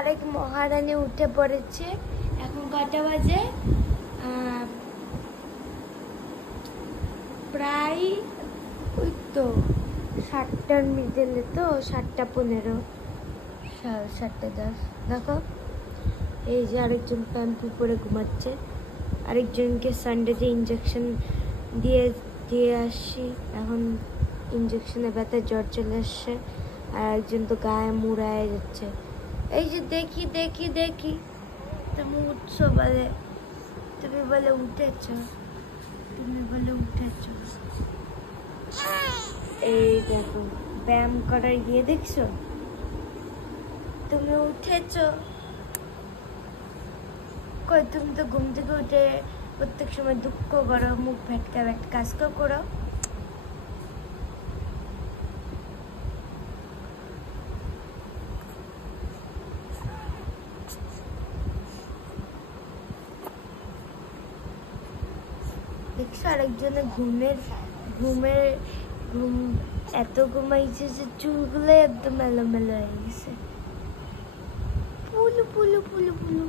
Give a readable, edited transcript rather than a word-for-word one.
আরেক মহারানী উঠে পড়েছে। এখন কটা বাজে? প্রায় ওই তো 7টার মিডলে, তো 7:15, 7:10। দেখো এই যে আরেকজন প্যাম্পু পরে ঘুমাচ্ছে, আরেকজনকে সানডেতে ইঞ্জেকশন দিয়ে আসছি। এখন ইঞ্জেকশনে ব্যথা জ্বর চলে আসছে, আর একজন তো গায়ে মুড়ায় যাচ্ছে। এই যে দেখি দেখি দেখি, তুমি উঠছো বলে, তুমি বলে উঠেছ, এই দেখো ব্যায়াম করার গিয়ে দেখছো তুমি উঠেছ কই? তুমি তো ঘুম থেকে উঠে প্রত্যেক সময় দুঃখ করো, মুখ ভেটকা কাজ করো। দেখছো আরেকজনের ঘুম এত ঘুমাইছে যে চুলগুলো একদম এলোমেলো হয়ে গেছে। পুলু পুলু পুলু পুলু।